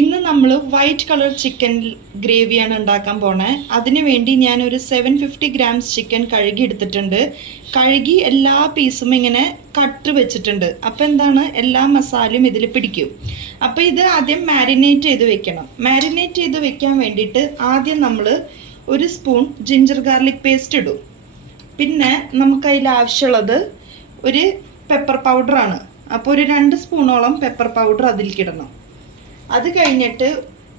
ഇന്ന് നമ്മൾ white colour chicken ഗ്രേവിയാണ് ഉണ്ടാക്കാൻ പോണേ. അതിനു വേണ്ടി ഞാനൊരു 750 ഗ്രാംസ് ചിക്കൻ കഴുകി എടുത്തിട്ടുണ്ട്. കഴുകി എല്ലാ പീസും ഇങ്ങനെ കട്ട് വെച്ചിട്ടുണ്ട്. അപ്പോൾ എന്താണ്, എല്ലാ മസാലയും ഇതിൽ പിടിക്കും. അപ്പോൾ ഇത് ആദ്യം മാരിനേറ്റ് ചെയ്ത് വെക്കണം. മാരിനേറ്റ് ചെയ്ത് വെക്കാൻ വേണ്ടിയിട്ട് ആദ്യം നമ്മൾ ഒരു സ്പൂൺ ജിഞ്ചർ ഗാർലിക് പേസ്റ്റ് ഇടും. പിന്നെ നമുക്ക് അതിൽ ആവശ്യമുള്ളത് ഒരു പെപ്പർ പൗഡറാണ്. അപ്പോൾ ഒരു 2 സ്പൂണോളം പെപ്പർ പൗഡർ അതിലേക്ക് ഇടണം. അത് കഴിഞ്ഞിട്ട്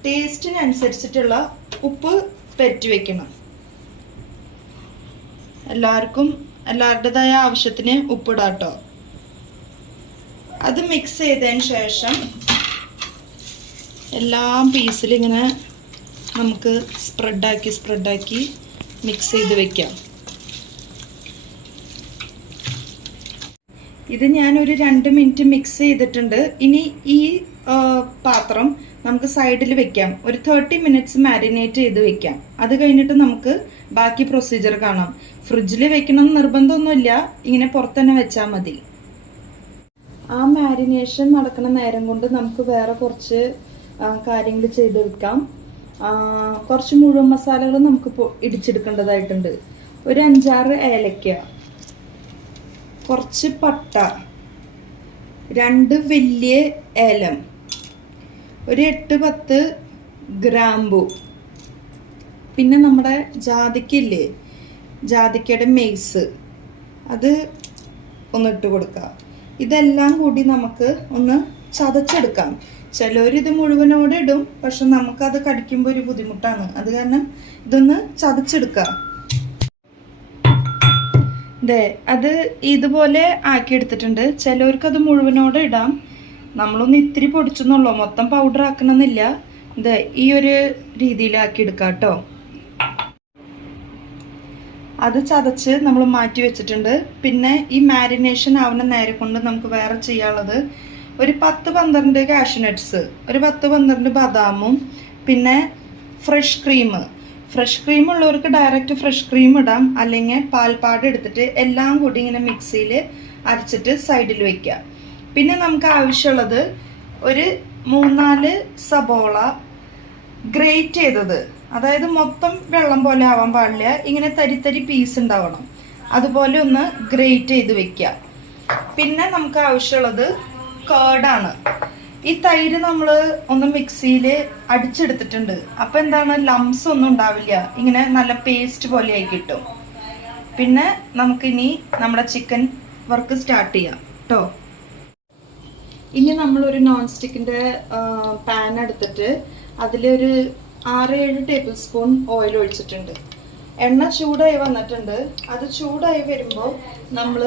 ടേസ്റ്റിനനുസരിച്ചിട്ടുള്ള ഉപ്പ് പെരട്ടി വെക്കണം. എല്ലാവരുടേതായ ആവശ്യത്തിന് ഉപ്പിടാം കേട്ടോ. അത് മിക്സ് ചെയ്തതിന് ശേഷം എല്ലാ പീസിലും ഇങ്ങനെ നമുക്ക് സ്പ്രെഡാക്കി മിക്സ് ചെയ്ത് വെക്കാം. ഇത് ഞാനൊരു 2 മിനിറ്റ് മിക്സ് ചെയ്തിട്ടുണ്ട്. ഇനി ഈ പാത്രം നമുക്ക് സൈഡിൽ വെക്കാം. ഒരു 30 മിനിറ്റ്സ് മാരിനേറ്റ് ചെയ്ത് വെക്കാം. അത് കഴിഞ്ഞിട്ട് നമുക്ക് ബാക്കി പ്രൊസീജിയർ കാണാം. ഫ്രിഡ്ജിൽ വെക്കണം നിർബന്ധമൊന്നുമില്ല, ഇങ്ങനെ പുറത്ത് തന്നെ വെച്ചാൽ മതി. ആ മാരിനേഷൻ നടക്കുന്ന നേരം കൊണ്ട് നമുക്ക് വേറെ കുറച്ച് കാര്യങ്ങൾ ചെയ്തെടുക്കാം. കുറച്ച് മുഴുവൻ മസാലകൾ നമുക്ക് ഇടിച്ചെടുക്കേണ്ടതായിട്ടുണ്ട്. ഒരു 5-6 ഏലക്ക, കുറച്ച് പട്ട, 2 വലിയ ഏലം, ഒരു 8-10 ഗ്രാമ്പു, പിന്നെ നമ്മുടെ ജാതിക്കയില്ലേ, ജാതിക്കയുടെ മെയ്സ്, അത് ഒന്നിട്ട് കൊടുക്കുക. ഇതെല്ലാം കൂടി നമുക്ക് ഒന്ന് ചതച്ചെടുക്കാം. ചിലവരിത് മുഴുവനോടെ ഇടും, പക്ഷെ നമുക്കത് കടിക്കുമ്പോൾ ഒരു ബുദ്ധിമുട്ടാണ്. അത് കാരണം ഇതൊന്ന് ചതച്ചെടുക്കുക. അത് ഇതുപോലെ ആക്കിയെടുത്തിട്ടുണ്ട്. ചിലവർക്ക് അത് മുഴുവനോടെ ഇടാം. നമ്മളൊന്ന് ഇത്തിരി പൊടിച്ചെന്നുള്ളൂ, മൊത്തം പൗഡർ ആക്കണമെന്നില്ല. ഈ ഒരു രീതിയിലാക്കി എടുക്കാം കേട്ടോ. അത് ചതച്ച് നമ്മൾ മാറ്റി വെച്ചിട്ടുണ്ട്. പിന്നെ ഈ മാരിനേഷൻ ആവുന്ന നേരം കൊണ്ട് നമുക്ക് വേറെ ചെയ്യാനുള്ളത് ഒരു 10-12 കാഷ്യൂനട്ട്സ്, ഒരു 10-12 ബദാമും, പിന്നെ ഫ്രഷ് ക്രീം ഉള്ളവർക്ക് ഡയറക്റ്റ് ഫ്രഷ് ക്രീം ഇടാം, അല്ലെങ്കിൽ പാൽപ്പാട് എടുത്തിട്ട് എല്ലാം കൂടി ഇങ്ങനെ മിക്സിയിൽ അരച്ചിട്ട് സൈഡിൽ വെക്കുക. പിന്നെ നമുക്ക് ആവശ്യമുള്ളത് ഒരു 3-4 സബോള ഗ്രേറ്റ് ചെയ്തത്, അതായത് മൊത്തം വെള്ളം പോലെ ആവാൻ പാടില്ല, ഇങ്ങനെ തരി പീസ് ഉണ്ടാവണം. അതുപോലെ ഒന്ന് ഗ്രേറ്റ് ചെയ്ത് വെക്കുക. പിന്നെ നമുക്ക് ആവശ്യമുള്ളത് കേർഡാണ്. ഈ തൈര് നമ്മൾ ഒന്ന് മിക്സിയിൽ അടിച്ചെടുത്തിട്ടുണ്ട്. അപ്പം എന്താണ്, ലംസ് ഒന്നും ഉണ്ടാവില്ല, ഇങ്ങനെ നല്ല പേസ്റ്റ് പോലെ ആയി കിട്ടും. പിന്നെ നമുക്കിനി നമ്മുടെ ചിക്കൻ വർക്ക് സ്റ്റാർട്ട് ചെയ്യാം കേട്ടോ. ഇനി നമ്മളൊരു നോൺ സ്റ്റിക്കിൻ്റെ പാൻ എടുത്തിട്ട് അതിലൊരു 6-7 ടേബിൾ സ്പൂൺ ഓയിൽ ഒഴിച്ചിട്ടുണ്ട്. എണ്ണ ചൂടായി വന്നിട്ടുണ്ട്. അത് ചൂടായി വരുമ്പോൾ നമ്മൾ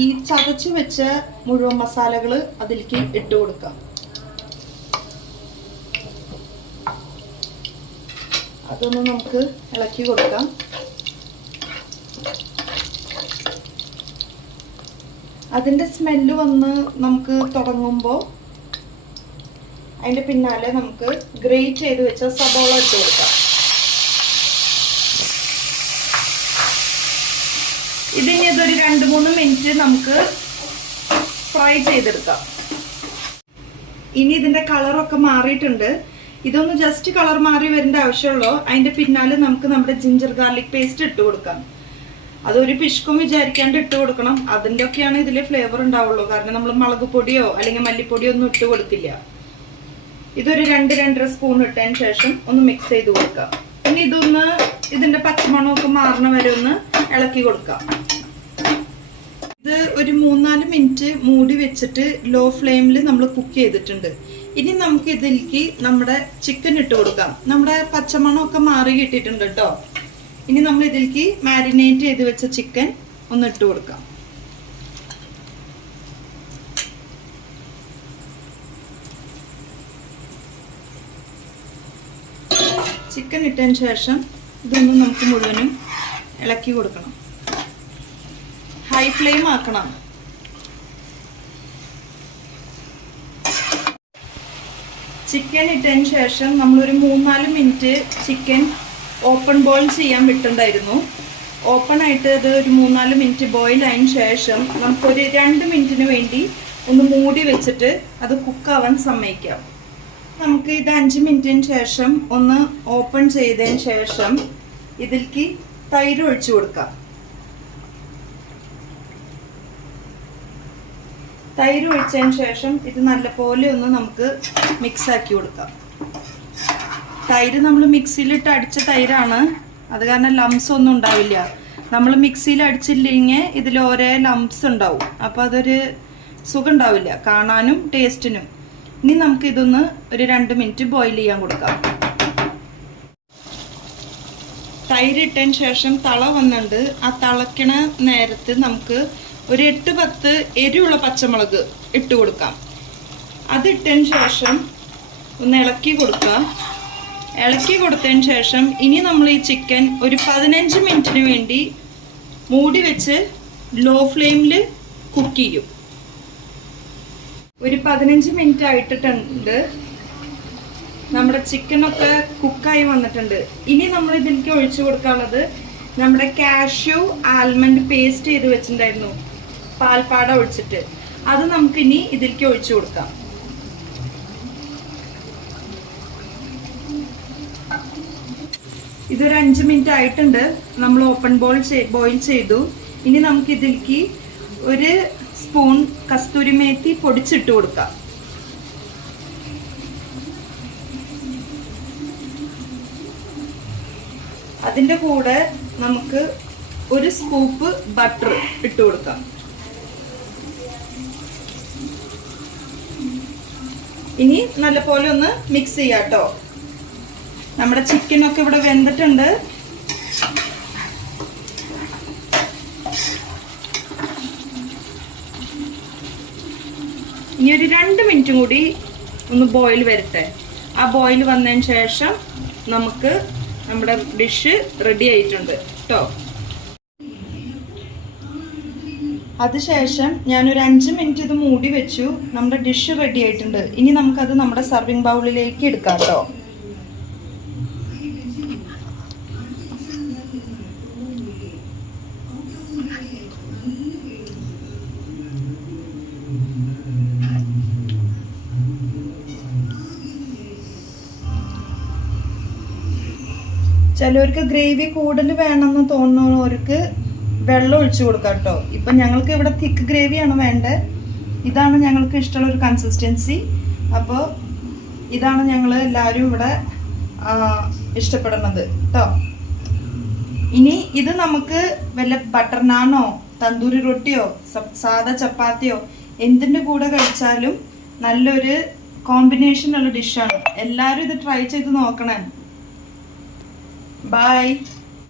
ഈ ചതച്ച് വെച്ച മുഴുവൻ മസാലകൾ അതിലേക്ക് ഇട്ട് കൊടുക്കാം. അതൊന്ന് നമുക്ക് ഇളക്കി കൊടുക്കാം. അതിൻ്റെ സ്മെല്ല് വന്ന് നമുക്ക് തുടങ്ങുമ്പോൾ അതിൻ്റെ പിന്നാലെ നമുക്ക് ഗ്രേറ്റ് ചെയ്ത് വെച്ച സബോള ഇട്ട് കൊടുക്കാം. ഇതിനി ഇതൊരു 2-3 മിനിറ്റ് നമുക്ക് ഫ്രൈ ചെയ്തെടുക്കാം. ഇനി ഇതിൻ്റെ കളറൊക്കെ മാറിയിട്ടുണ്ട്. ഇതൊന്ന് ജസ്റ്റ് കളർ മാറി വരേണ്ട ആവശ്യമുള്ളൂ. അതിൻ്റെ പിന്നാലെ നമുക്ക് നമ്മുടെ ജിഞ്ചർ ഗാർലിക് പേസ്റ്റ് ഇട്ട് കൊടുക്കാം. അതൊരു പിഷ്കും വിചാരിക്കാണ്ട് ഇട്ട് കൊടുക്കണം. അതിൻ്റെ ഒക്കെയാണ് ഇതിൽ ഫ്ലേവർ ഉണ്ടാവുള്ളൂ. കാരണം നമ്മൾ മുളക് പൊടിയോ അല്ലെങ്കിൽ മല്ലിപ്പൊടിയോ ഒന്നും ഇട്ട് കൊടുക്കില്ല. ഇതൊരു 2-2.5 സ്പൂൺ ഇട്ടതിന് ശേഷം ഒന്ന് മിക്സ് ചെയ്ത് കൊടുക്കാം. പിന്നെ ഇതൊന്ന് ഇതിൻ്റെ പച്ചമണമൊക്കെ മാറണ വരെ ഒന്ന് ഇളക്കി കൊടുക്കാം. ഇത് ഒരു 3-4 മിനിറ്റ് മൂടി വെച്ചിട്ട് ലോ ഫ്ലെയിമിൽ നമ്മൾ കുക്ക് ചെയ്തിട്ടുണ്ട്. ഇനി നമുക്ക് ഇതിലേക്ക് നമ്മുടെ ചിക്കൻ ഇട്ട് കൊടുക്കാം. നമ്മുടെ പച്ചമണമൊക്കെ മാറി കിട്ടിയിട്ടുണ്ട് കേട്ടോ. ഇനി നമ്മൾ ഇതിലേക്ക് മാരിനേറ്റ് ചെയ്ത് വെച്ച ചിക്കൻ ഒന്ന് ഇട്ട് കൊടുക്കാം. ചിക്കൻ ഇട്ടതിന് ശേഷം ഇതൊന്ന് നമുക്ക് മുഴുവനും ഇളക്കി കൊടുക്കണം. ഹൈ ഫ്ലെയിം ആക്കണം. ചിക്കൻ ഇട്ടതിന് ശേഷം നമ്മളൊരു 3-4 മിനിറ്റ് ചിക്കൻ ഓപ്പൺ ബോയിൽ ചെയ്യാൻ വിട്ടുണ്ടായിരുന്നു. ഓപ്പൺ ആയിട്ട് ഇത് ഒരു 3-4 മിനിറ്റ് ബോയിൽ ആയതിനു ശേഷം നമുക്കൊരു 2 മിനിറ്റിന് വേണ്ടി ഒന്ന് മൂടി വെച്ചിട്ട് അത് കുക്കാവാൻ സമ്മതിക്കാം. നമുക്ക് ഇത് 5 മിനിറ്റിന് ശേഷം ഒന്ന് ഓപ്പൺ ചെയ്തതിന് ശേഷം ഇതിലേക്ക് തൈര് ഒഴിച്ചു കൊടുക്കാം. തൈര് ഒഴിച്ചതിന് ശേഷം ഇത് നല്ലപോലെ ഒന്ന് നമുക്ക് മിക്സ് ആക്കി കൊടുക്കാം. തൈര് നമ്മൾ മിക്സിയിലിട്ട് അടിച്ച തൈരാണ്, അത് കാരണം ലംസ് ഒന്നും ഉണ്ടാവില്ല. നമ്മൾ മിക്സിയിൽ അടിച്ചില്ലെങ്കിൽ ഇതിൽ ഓരോ ലംസ് ഉണ്ടാവും, അപ്പോൾ അതൊരു സുഖം ഉണ്ടാവില്ല കാണാനും ടേസ്റ്റിനും. ഇനി നമുക്ക് ഇതൊന്ന് ഒരു 2 മിനിറ്റ് ബോയിൽ ചെയ്യാൻ കൊടുക്കാം. തൈര് ഇട്ടതിന് ശേഷം തള വന്നിട്ടുണ്ട്. ആ തിളയ്ക്കണ നേരത്ത് നമുക്ക് ഒരു 8-10 എരിവുള്ള പച്ചമുളക് ഇട്ട് കൊടുക്കാം. അതിട്ടതിന് ശേഷം ഒന്ന് ഇളക്കി കൊടുക്കുക. ഇളക്കി കൊടുത്തതിന് ശേഷം ഇനി നമ്മൾ ഈ ചിക്കൻ ഒരു 15 മിനിറ്റിന് വേണ്ടി മൂടി വെച്ച് ലോ ഫ്ലെയിമിൽ കുക്ക് ചെയ്യും. ഒരു 15 മിനിറ്റ് ആയിട്ടുണ്ട്. നമ്മുടെ ചിക്കനൊക്കെ കുക്കായി വന്നിട്ടുണ്ട്. ഇനി നമ്മൾ ഇതിലേക്ക് ഒഴിച്ചു കൊടുക്കാനുള്ളത് നമ്മുടെ കാഷ്യൂ ആൽമണ്ട് പേസ്റ്റ് ചെയ്ത് വെച്ചിട്ടുണ്ടായിരുന്നു, പാൽപ്പാട ഒഴിച്ചിട്ട്. അത് നമുക്കിനി ഇതിലേക്ക് ഒഴിച്ചു കൊടുക്കാം. ഇതൊരു 5 മിനിറ്റ് ആയിട്ടുണ്ട്. നമ്മൾ ഓപ്പൺ ബോയിൽ ചെയ്തു. ഇനി നമുക്ക് ഇതിലേക്ക് ഒരു സ്പൂൺ കസ്തൂരി മേത്തി പൊടിച്ചിട്ട് കൊടുക്കാം. അതിൻ്റെ കൂടെ നമുക്ക് ഒരു സ്കൂപ്പ് ബട്ടർ ഇട്ട് കൊടുക്കാം. ഇനി നല്ലപോലെ ഒന്ന് മിക്സ് ചെയ്യാം കേട്ടോ. നമ്മുടെ ചിക്കനൊക്കെ ഇവിടെ വെന്തിട്ടുണ്ട്. ഇനി ഒരു 2 മിനിറ്റും കൂടി ഒന്ന് ബോയിൽ വരട്ടെ. ആ ബോയിൽ വന്നതിന് ശേഷം നമുക്ക് നമ്മുടെ ഡിഷ് റെഡി ആയിട്ടുണ്ട് കേട്ടോ. അതിനുശേഷം ഞാനൊരു 5 മിനിറ്റ് ഇത് മൂടി വെച്ചു. നമ്മുടെ ഡിഷ് റെഡി ആയിട്ടുണ്ട്. ഇനി നമുക്കത് നമ്മുടെ സർവിങ് ബൗളിലേക്ക് എടുക്കാം കേട്ടോ. ചിലവർക്ക് ഗ്രേവി കൂടുതൽ വേണമെന്ന് തോന്നുന്നവർക്ക് വെള്ളം ഒഴിച്ചു കൊടുക്കാം കേട്ടോ. ഇപ്പം ഞങ്ങൾക്ക് ഇവിടെ തിക്ക് ഗ്രേവിയാണ് വേണ്ടത്. ഇതാണ് ഞങ്ങൾക്ക് ഇഷ്ടമുള്ള ഒരു കൺസിസ്റ്റൻസി. അപ്പോൾ ഇതാണ് ഞങ്ങൾ എല്ലാവരും ഇവിടെ ഇഷ്ടപ്പെടുന്നത് കേട്ടോ. ഇനി ഇത് നമുക്ക് വല്ല ബട്ടർ നാനോ തന്തൂരി റൊട്ടിയോ സാദാ ചപ്പാത്തിയോ എന്തിൻ്റെ കൂടെ കഴിച്ചാലും നല്ലൊരു കോമ്പിനേഷൻ ഉള്ള ഡിഷാണ്. എല്ലാവരും ഇത് ട്രൈ ചെയ്ത് നോക്കണേ. Bye.